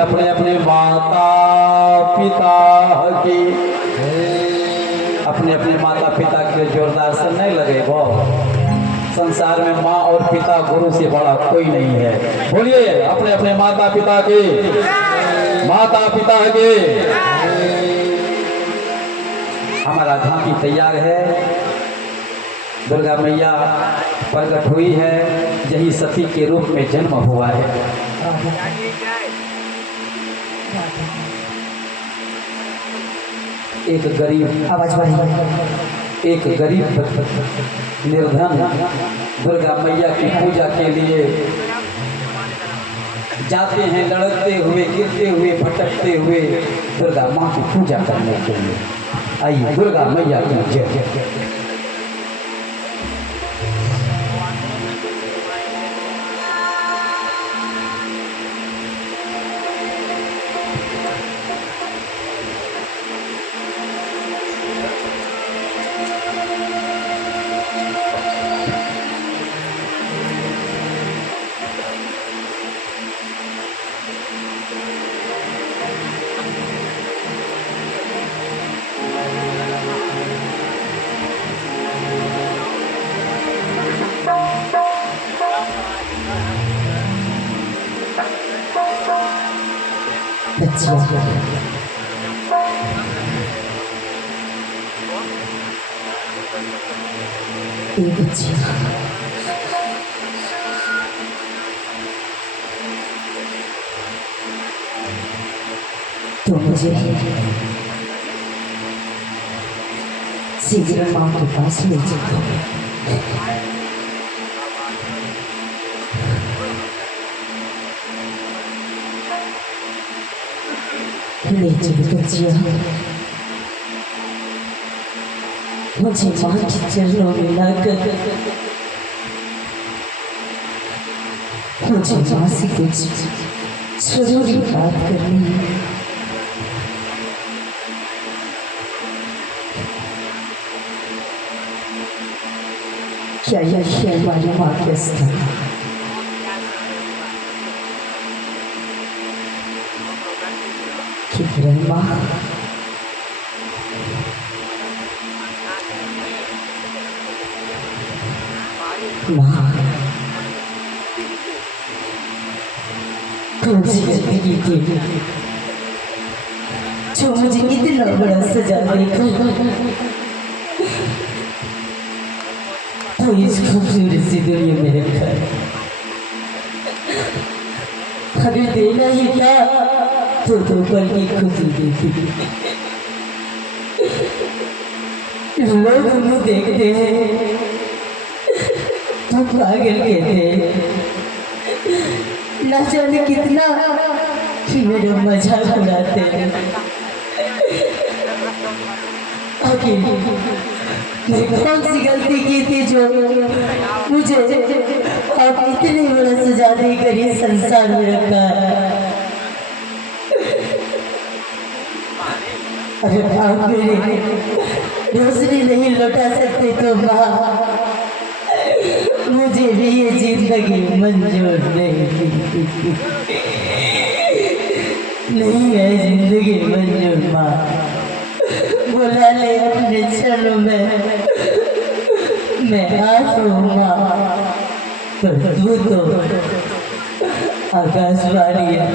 अपने अपने माता पिता की, अपने अपने माता पिता के जोरदार से नहीं लगे वो। संसार में माँ और पिता गुरु से बड़ा कोई नहीं है। बोलिए अपने अपने माता पिता के, माता पिता के। हमारा झांकी तैयार है। दुर्गा मैया प्रकट हुई है, यही सती के रूप में जन्म हुआ है। एक गरीब आवाज बढ़ी, एक गरीब निर्धन दुर्गा मैया की पूजा के लिए जाते हैं, लड़ते हुए, गिरते हुए, भटकते हुए दुर्गा माँ की पूजा करने के लिए। आइए दुर्गा मैया की जय। तो मुझे शीघ्र माँ के पास ले चलो। ले चलो बच्चिया, मुझे माँ के चरणों में लाकर मुझे माँ से कुछ जरूरी बात करनी है। क्या यह है हमारी माँ के स्थान? किधर है माँ? माँ मुझे जिंदगी की जो मुझे इतना बड़ा सजा देगा तो इस खूबसूरत सी दुनिया में रखा। अगर देना ही था तो पल की खुशी देती। लोग उन्हें देखते हैं तो पागल कहते हैं, न जाने कितना मेरा मजाक उड़ाते हैं। आखिर मैं कौन सी गलती की थी जो मुझे आप इतनी बड़ा सजा देकर इस संसार में रखा है? अगर आप मेरी रोशनी नहीं लौटा सकते तो माँ मुझे भी ये जिंदगी मंजूर नहीं है जिंदगी मंजूर माँ। बुला ले अपने चरणों में मैं आंसू माँ। तो तू तो आकाशवाणी है,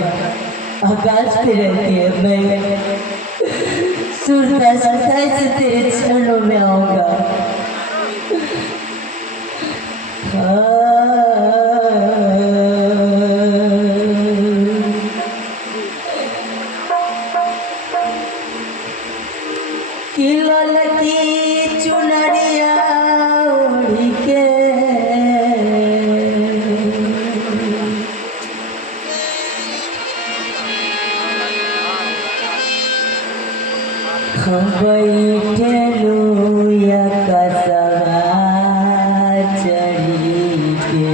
आकाश पे रहती है। मैं सुरता सताई से तेरे चरणों में आऊंगा। किलल की चुनरिया उड़ी के बैठे लुया कसवा चढ़ी के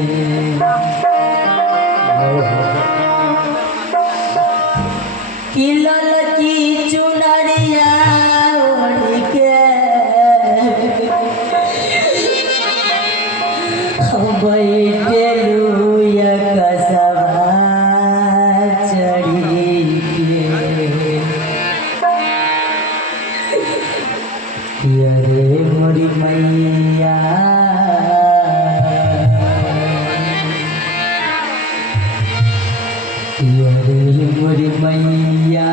किलल की चुनरिया उड़ के बैठे लुया कसवा चढ़ी के अरे मोरी मैया अरे मोरी मैया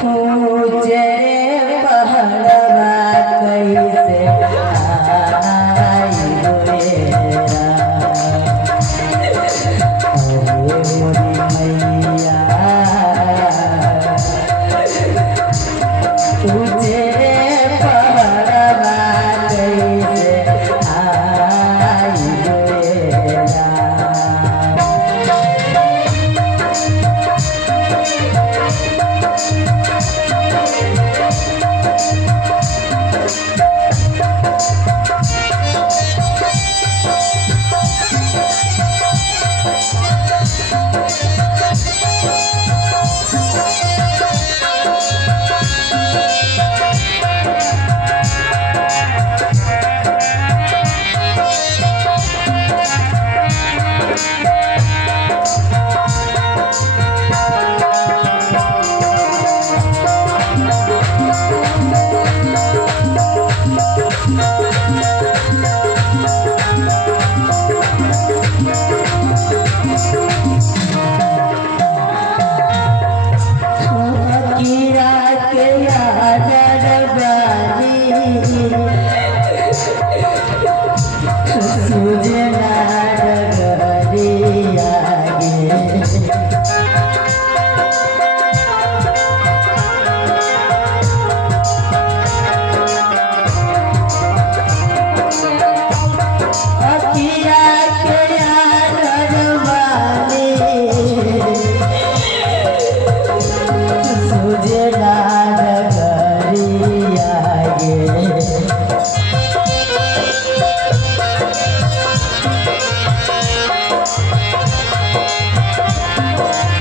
हो जरे पहाड़वा कैसे आई गोरेरा। अरे मोरी मैया तुझे पहाड़वा कैसे आई गोरेरा।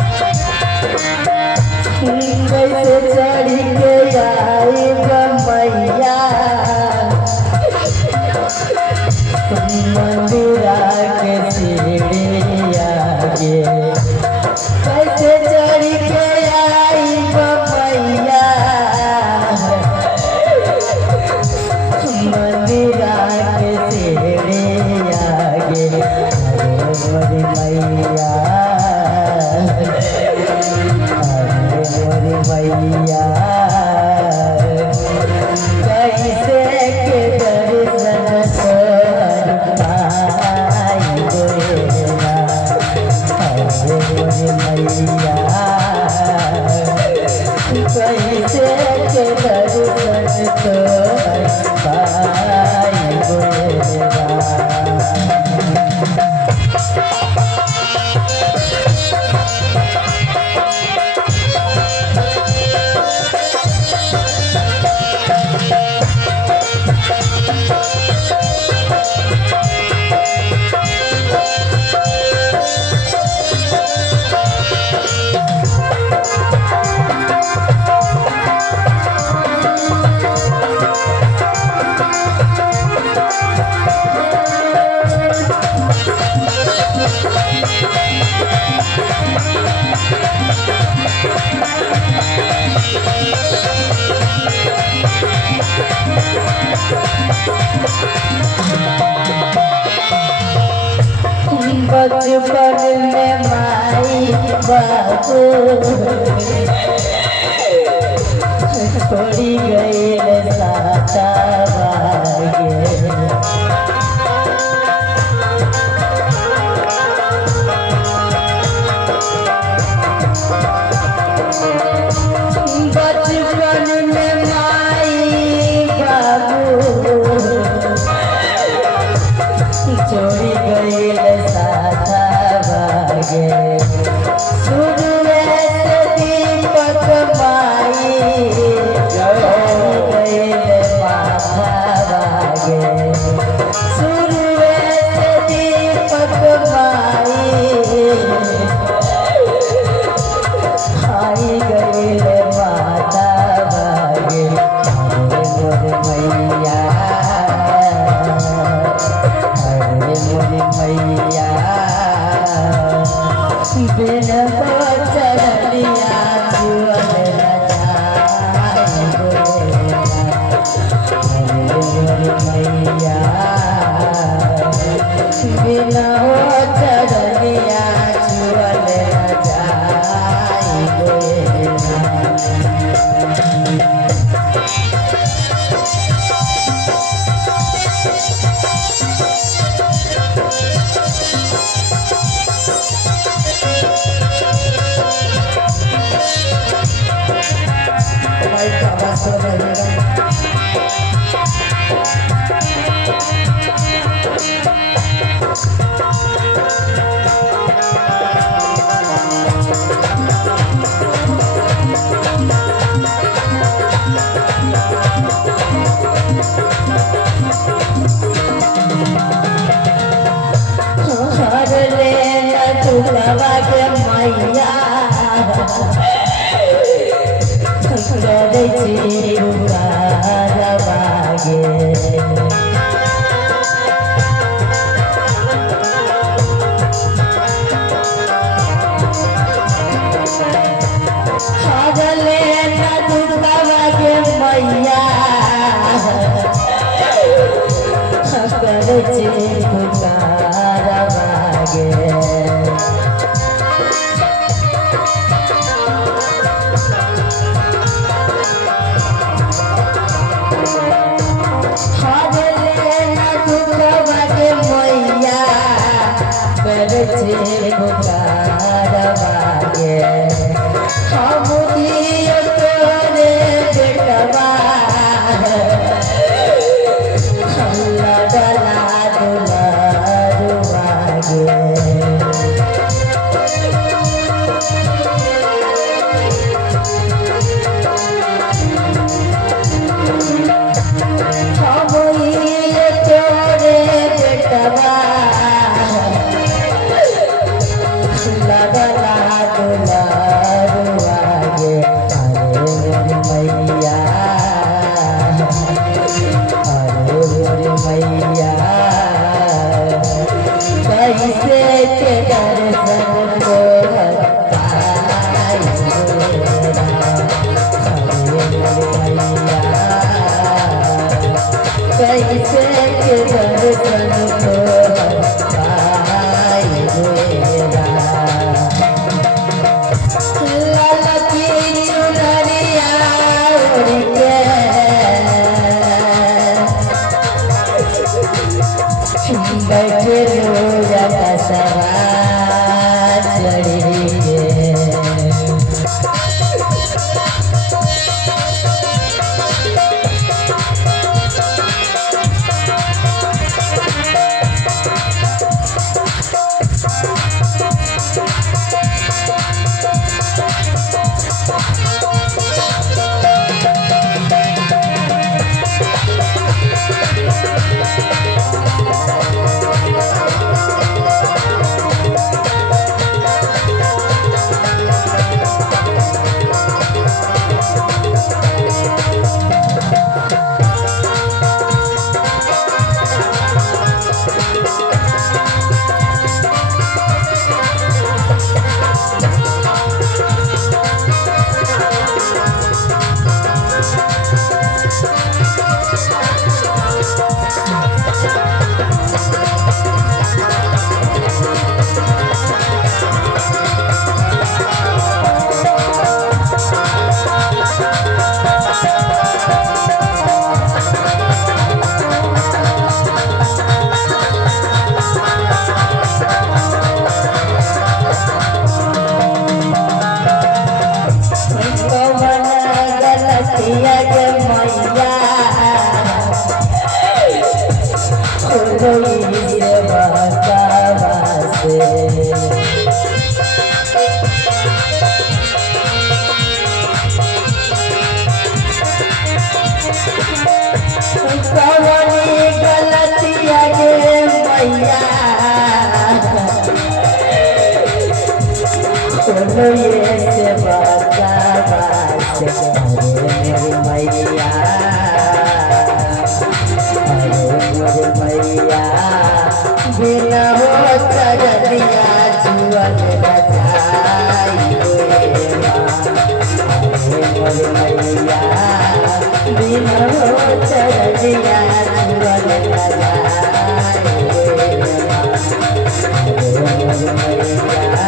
मुझे कैसे चढ़ के आई मैया मंदिरा के सीढ़िया गे। कैसे चढ़ के आई मैया मंदिरा के सीढ़िया गे। अरे मैया मैया कैसे के दर्शन पाई गोरेरा। अरे मैया कैसे के दर्शन पाई गोरेरा। छोड़ी गई साता बागे बचपन में माई बाबू छोड़ी गई साथा बागे सूर्य से दीपक माई छोड़ी गई माथा बागे सूर्य से दीपक माई आई गई माता बागे मोर मैया अरे मोर मैया बिन चलिया जुअल मोर मैया बिन चलिया जुअल मैया करे पुकार बागे बरछे पुकार बागे हम दियो तोरे बेटवा अल्लाह डला दुलारू बागे हम दियो तोरे बेटवा लगला दुलारू आगे ये से बासा बास अरे मेरी मैया अरे मेरी मैया बिना हो चरनिया जुअल बजाई रे माँ अरे मेरी मैया बिना हो चरनिया जुअल बजाई रे माँ अरे मेरी मैया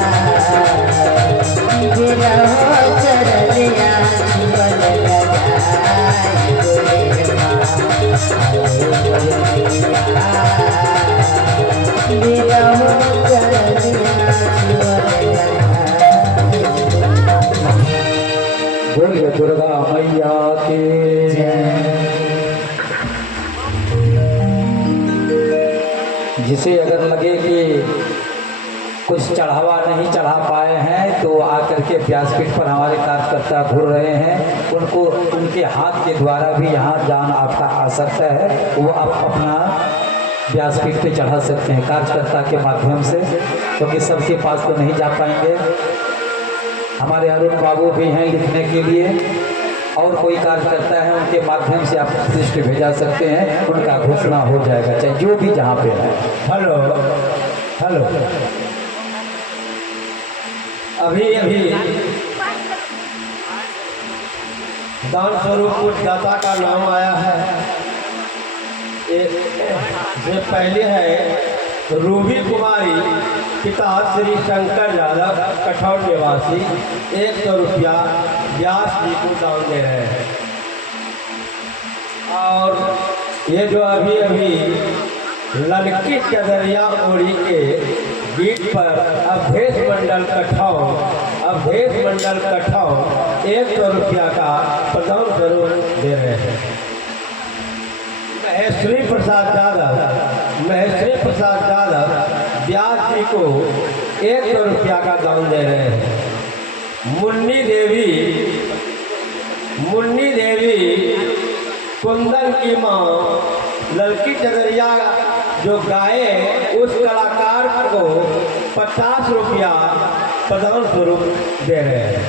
बिना हो चरनिया जुअल बजाई रे माँ अरे मेरी मैया बिना हो चरनिया जुअल बोलिए दुर्गा मैया की जिसे अगर लगे कि कुछ चढ़ावा नहीं चढ़ा पाए हैं तो आकर के व्यासपीठ पर हमारे कार्यकर्ता घूर रहे हैं, उनको उनके हाथ के द्वारा भी यहाँ जान आपका आ सकता है, वो आप अपना व्यासपीठ पे चढ़ा सकते हैं कार्यकर्ता के माध्यम से, क्योंकि सबके पास तो नहीं जा पाएंगे। हमारे अरुण बाबू भी हैं लिखने के लिए, और कोई कार्यकर्ता है उनके माध्यम से आप लिस्ट भेजा सकते हैं, उनका घोषणा हो जाएगा चाहे जो भी जहाँ पे है। हेलो हेलो, अभी अभी दान स्वरूप कुछ दाता का नाम आया है। ये पहले है रूबी कुमारी, पिता श्री शंकर यादव, कठौर निवासी, 100 रुपया व्यास जी को दान दे रहे हैं। और ये जो अभी अभी लड़की चदरिया ओढ़ी के गीत पर अवधेश मंडल कठौर 100 रुपया का प्रदान स्वरूप दे रहे हैं। महेश्वरी प्रसाद यादव व्यास जी को 100 रुपया का दान दे रहे हैं। मुन्नी देवी कुंदन की माँ, लड़की चदरिया जो गाए उस कलाकार को 50 रुपया प्रदान स्वरूप दे रहे हैं।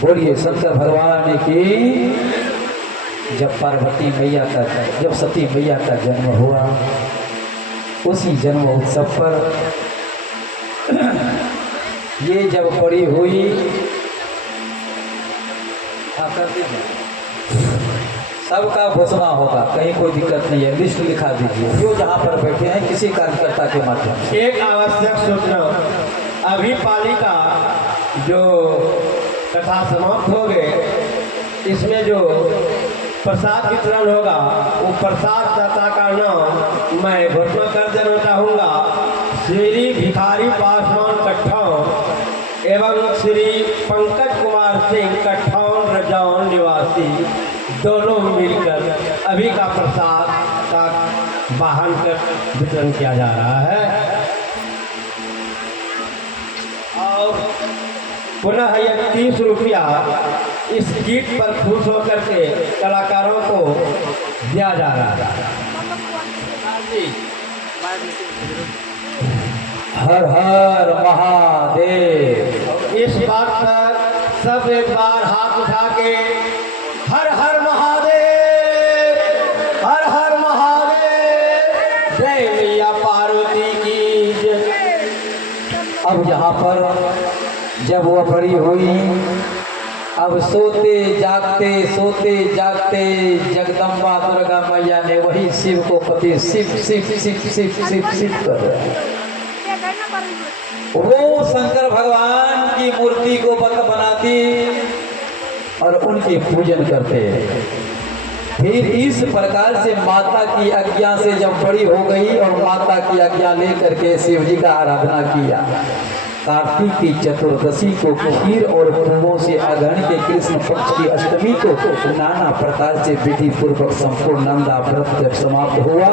बोलिए शंकर भगवान की। जब पार्वती मैया का, जब सती मैया का जन्म हुआ, उसी जन्म उत्सव पर ये जब पड़ी हुई, हाँ कर दीजिए, सबका घोषणा होगा, कहीं कोई दिक्कत नहीं है, लिस्ट लिखा दीजिए जो जहाँ पर बैठे हैं किसी कार्यकर्ता के माध्यम से। एक आवश्यक सूचना, अभी पालिका जो कथा समाप्त हो गए, इसमें जो प्रसाद वितरण होगा वो प्रसाद दाता का नाम मैं घोषणा कर देना चाहूँगा। श्री भिखारी पासवान कठौर एवं श्री पंकज कुमार सिंह कठौर रजौन निवासी, दोनों मिलकर अभी का प्रसाद का वाहन कर वितरण किया जा रहा है। और पुनः यह 30 रुपया इस गीत पर खुश होकर के कलाकारों को दिया जा रहा है। हर हर महादेव। इस बात पर सब एक बार हाथ उठा के हर हर महादेव, हर हर महादेव, जय मैया पार्वती की जय। अब यहाँ पर जब वह बड़ी हुई, अब सोते जागते जगदम्बा दुर्गा मैया ने वही शिव को पति शिव शिव शिव शिव शिव शिव कर वो शंकर भगवान की मूर्ति को बनाती और उनकी पूजन करते। फिर इस प्रकार से माता की आज्ञा से जब बड़ी हो गई और माता की आज्ञा लेकर के शिव जी का आराधना किया, कार्तिक की चतुर्दशी को खीर और फूलों से अग्रहण के कृष्ण पक्ष की अष्टमी को नाना प्रकार से विधि पूर्वक संपूर्ण नंदा व्रत जब समाप्त हुआ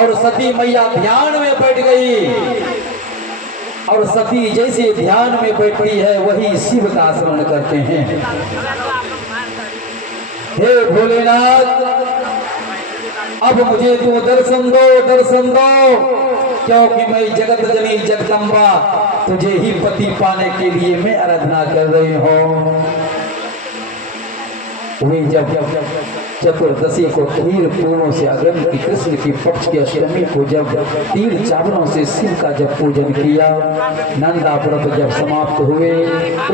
और सती मैया ध्यान में बैठ गई, और सती जैसे ध्यान में बैठती है वही शिव का स्मरण करते हैं। हे भोलेनाथ, अब मुझे तू दर्शन दो, दर्शन दो, क्योंकि मैं जगत जननी जगदम्बा तुझे ही पति पाने के लिए मैं आराधना कर रही हूँ। वही जब चतुर्दशी को खीर पूर्णों से अग्रम की कृष्ण की पक्ष की अष्टमी को जब तीर चावलों से शिव का जब पूजन किया, नंदा व्रत जब समाप्त हुए,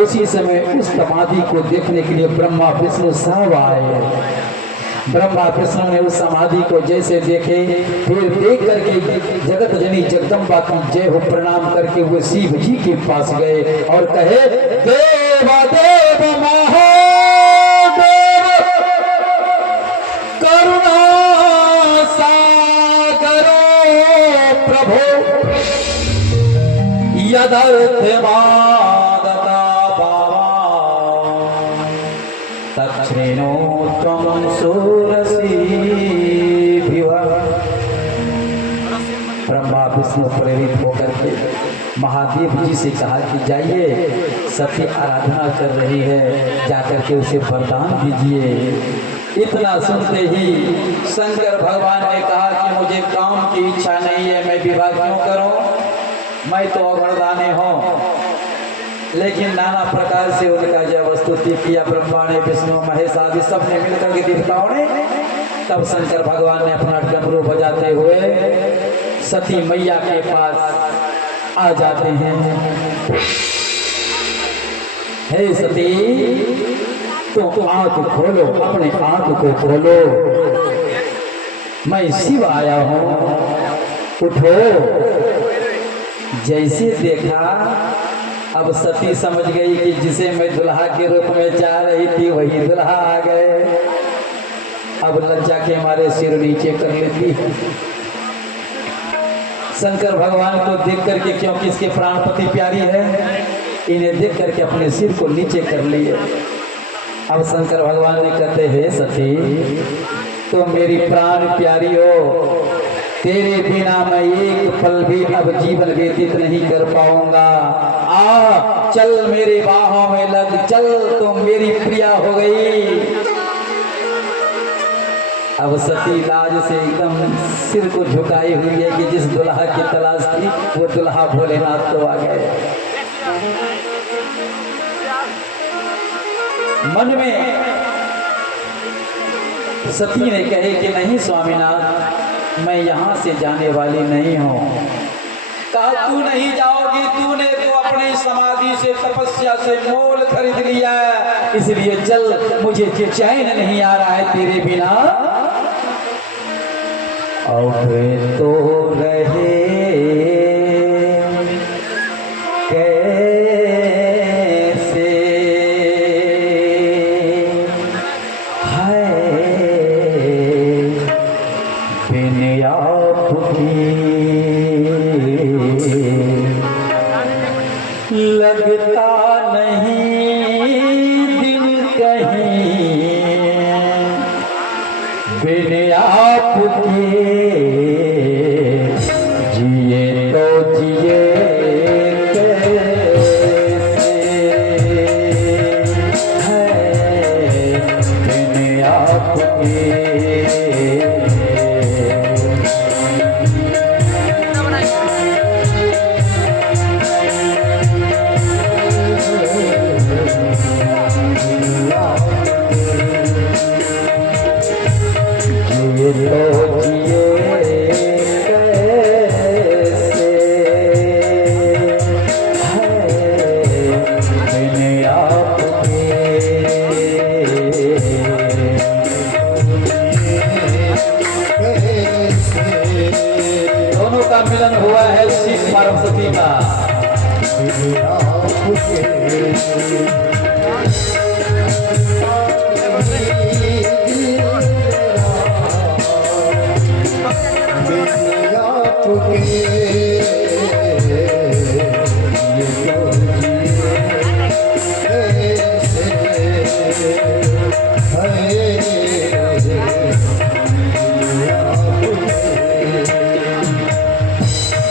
उसी समय उस समाधि को देखने के लिए ब्रह्मा विष्णु सब आए। ब्रह्मा विष्णु ने उस समाधि को जैसे देखे, फिर देख करके जगत जननी जगदम्बा की जय हो प्रणाम करके वो शिव जी के पास गए और कहे, देव देव महादेव करुणा सागरो प्रभो यदर्थ मादता दक्षिणो त्वं सुरसि भिवा। ब्रह्मा विष्णु प्रेरित होकर के महादेव जी से कहा कि जाइए, सती आराधना कर रही है, जाकर के उसे वरदान दीजिए। इतना सुनते ही शंकर भगवान ने कहा कि मुझे काम की इच्छा नहीं है, मैं विवाह क्यों करूं, मैं तो वरदाने हूं। लेकिन नाना प्रकार से उनका जब स्तुति किया ब्रह्मा ने, विष्णु महेश आदि सब ने मिलकर के देवताओं ने, तब शंकर भगवान ने अपना डमरू बजाते हुए सती मैया के पास आ जाते हैं। हे सती, तो आंख खोलो, अपने आंख को खोलो, मैं शिव आया हूं, उठो। जैसे देखा, अब सती समझ गई कि जिसे मैं दुल्हा के रूप में चाह रही थी वही दुल्हा आ गए। अब लज्जा के मारे सिर नीचे कर लेती। शंकर भगवान को देख करके, क्योंकि इसके प्राणपति प्यारी है, इन्हें देख करके अपने सिर को नीचे कर लिए। अब शंकर भगवान ने कहते, हे सती, तो मेरी प्राण प्यारी हो, तेरे बिना मैं एक पल भी अब जीवन व्यतीत नहीं कर पाऊंगा। आ चल मेरे बाहों में लग, चल तो मेरी प्रिया हो गई। अब सती लाज से एकदम सिर को झुकाई हुई है कि जिस दुल्हा की तलाश थी वो दुल्हा भोलेनाथ तो आ गए। मन में सती ने कहे कि नहीं स्वामीनाथ, मैं यहाँ से जाने वाली नहीं हूँ। कहा, तू नहीं जाओगी, तूने तो अपनी समाधि से तपस्या से मोल खरीद लिया है, इसलिए चल, मुझे चैन नहीं आ रहा है तेरे बिना। अब तो रहे लगता नहीं दिल कहीं बिन आपके, जिए तो जिए कैसे है बिन आपके। दोनों का मिलन हुआ है शिव पार्वती का।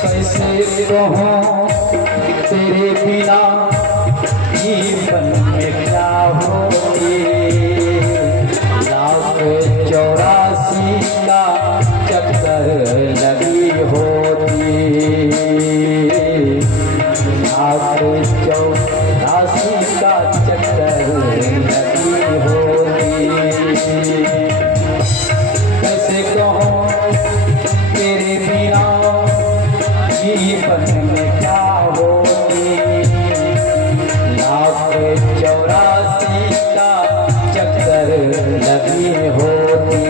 कैसे रहूं तेरे बिना, जीवन में क्या होगी, का चक्कर लगी होती, लाख 84 का चक्कर लगी होती। कैसे कहूँ तेरे बिना जीवन में क्या होती, लाख 84 का चक्कर लगी होती।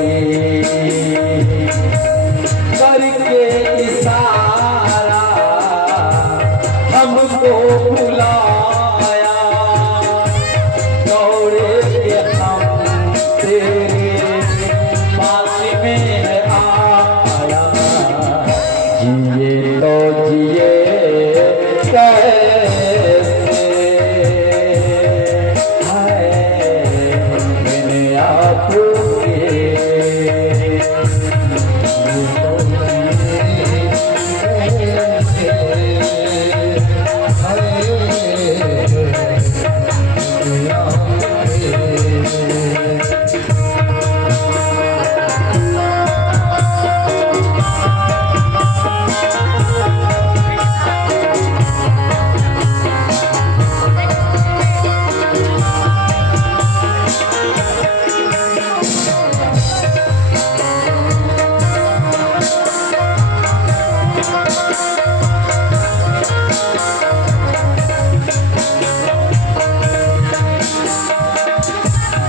करके इशारा हमको बुलाया, दौड़े के हम तेरे पास में आया। जिए तो जिए कैसे है मैंने आपके,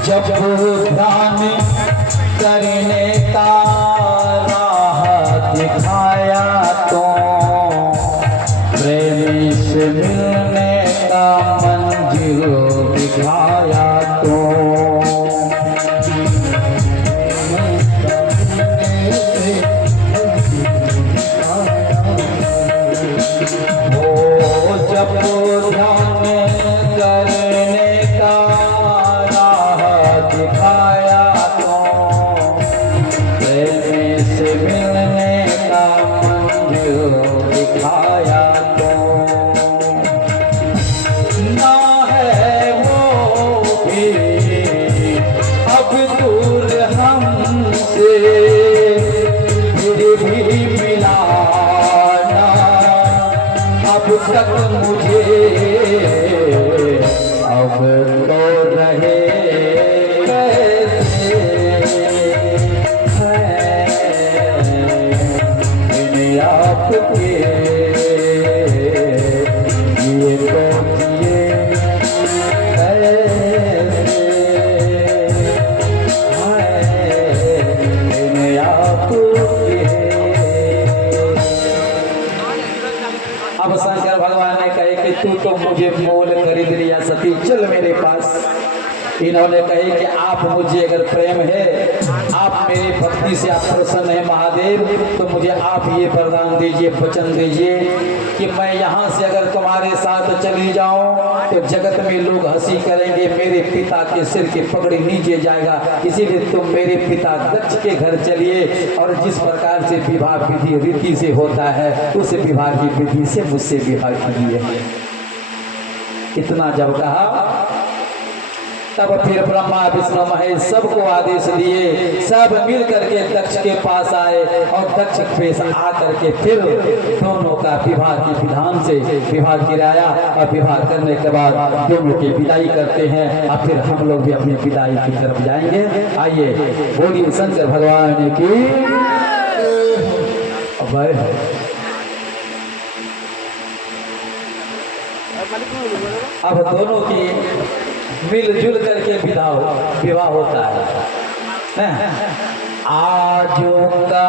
जब ध्यान करने का राह दिखाया तो, प्रेमी से मिलने का मंजिल दिखाया तो, ओ जब ध्यान करने का दिखाया तो, प्रेमी से मिलने का मंजिल दिखाया तो, ना है वो भी अब दूर हमसे, फिर भी मिला ना अब तक मुझे, अब तो रहे आपके ये बोलिए कैसे है आपके। अब शंकर भगवान ने कहे कि तू तो मुझे मोल खरीद लिया सती, चल मेरे पास। इन्होंने कहे कि आप मुझे अगर प्रेम है, आप मेरी भक्ति से आप प्रसन्न है महादेव, तो मुझे आप ये वरदान दीजिए, वचन दीजिए कि मैं यहाँ से अगर तुम्हारे साथ चली जाऊं तो जगत में लोग हंसी करेंगे, मेरे पिता के सिर की पगड़ी नीचे जाएगा, इसीलिए तुम मेरे पिता दक्ष के घर चलिए और जिस प्रकार से विवाह विधि रीति से होता है उस विवाह की विधि से मुझसे विवाह कीजिए। इतना जब कहा तब फिर ब्रह्मा विष्णु महेश सबको आदेश दिए, सब मिल करके दक्ष के पास आए और दक्ष के पास आकर के फिर दोनों का विवाह के विधान से विवाह गिराया और विवाह करने के बाद दोनों की विदाई करते हैं और फिर हम लोग भी अपनी विदाई की तरफ जाएंगे। आइए बोलिए शंकर भगवान की। अब दोनों की मिलजुल करके विवाह होता है। आज का